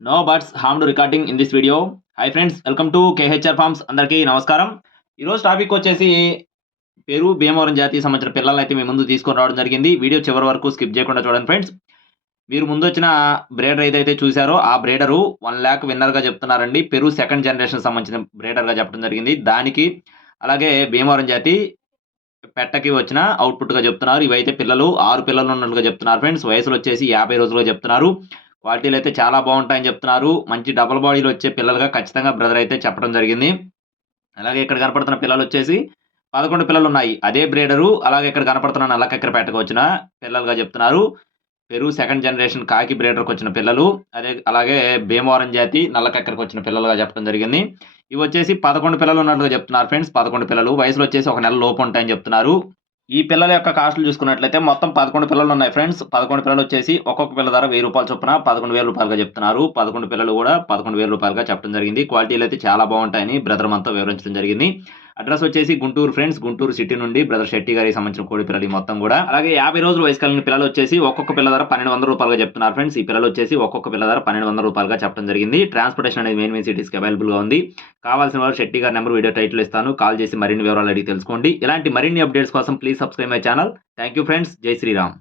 No birds harmed recording in this video. Hi friends, welcome to KHR farms. అందరికీ నమస్కారం. ఈరోజు topic వచ్చేసి Peru Bhimavaram జాతికి సంబంధించిన పిల్లలైతే మీ ముందు తీసుకొని రావడం జరిగింది. వీడియో చివరి వరకు స్కిప్ చేయకుండా చూడండి ఫ్రెండ్స్. మీరు ముందు వచ్చిన బ్రీడర్ ఏదైతే చూసారో ఆ బ్రీడరు 1,00,000 విన్నర్‌గా చెప్తున్నారండి. పెరు సెకండ్ జనరేషన్ సంబంధించిన బ్రీడర్‌గా చెప్పడం జరిగింది. దానికి అలాగే భీమవరం జాతి పెట్టకి వచ్చిన అవుట్‌పుట్‌గా చెప్తున్నారు. ఇవైతే పిల్లలు 6 పిల్లలు ఉన్నట్లుగా చెప్తున్నారు ఫ్రెండ్స్. వయసులు వచ్చేసి 50 రోజులుగా చెప్తున్నారు. క్వాలిటీలు అయితే చాలా బాగుంటాయని చెప్తున్నారు. మంచి డబుల్ బాడీలో వచ్చే పిల్లలుగా ఖచ్చితంగా బ్రదర్ అయితే చెప్పడం జరిగింది. అలాగే ఇక్కడ కనపడుతున్న పిల్లలొచ్చేసి 11 పిల్లలున్నాయి. అదే బ్రీడరు అలాగే ఇక్కడ కనపడుతున్న నల్లకక్కెరపేటకు వచ్చిన పిల్లలుగా చెప్తున్నారు. పెరు సెకండ్ జనరేషన్ కాకి బ్రీడర్‌కొచ్చిన పిల్లలు. అలాగే భీమవరం జాతి నల్లకక్కెరకొచ్చిన పిల్లలుగా చెప్పడం జరిగింది. ఇవొచ్చేసి 11 పిల్లలు ఉన్నట్లుగా చెప్తున్నారు ఫ్రెండ్స్. 11 పిల్లలు. వయసులో వచ్చేసి 1 నెల లోపు ఉంటాయని చెప్తున్నారు. ఈ పిల్లల యొక్క కాస్ట్‌లు చూసుకున్నట్లయితే మొత్తం 11 పిల్లలున్నాయి ఫ్రెండ్స్. 11 పిల్లలొచ్చేసి ఒక్కొక్క పిల్ల ధర రూ. 1000 చొప్పున రూ. 11,000గా చెప్తున్నారు. 11 పిల్లలు కూడా రూ. 11,000గా చెప్పడం జరిగింది. క్వాలిటీలయితే చాలా బావుంటాయని బ్రదర్ మనతో వివరించడం జరిగింది. అడ్రెస్ వచ్చేసి గుంటూరు ఫ్రెండ్స్. గుంటూరు సిటీ నుండి బ్రదర్ శెట్టి గారికి సంబంధించిన కోడి పిల్లలు ఈ మొత్తం కూడా. అలాగే 50 రోజులు వయసు కలిగిన పిల్లలొచ్చేసి ఒక్కొక్క పిల్ల ధర రూ. 1,200గా చెప్తున్నారు ఫ్రెండ్స్. ఈ పిల్లలొచ్చేసి ఒక్కొక్క పిల్ల ధర రూ. 1,200గా చెప్పడం జరిగింది. ట్రాన్స్‌పోర్టేషన్ అనేది మెయిన్ సిటీస్‌కి అవైలబుల్‌గా ఉంది. కావాల్సిన వారు శెట్టి గారి నంబర్ వీడియో టైటిల్‌లో ఇస్తాను. కాల్ చేసి మరిన్ని వివరాలు అడిగి తెలుసుకోండి. ఇలాంటి మరిన్ని అప్డేట్స్ కోసం please subscribe my channel. Thank you friends. జై శ్రీరామ్.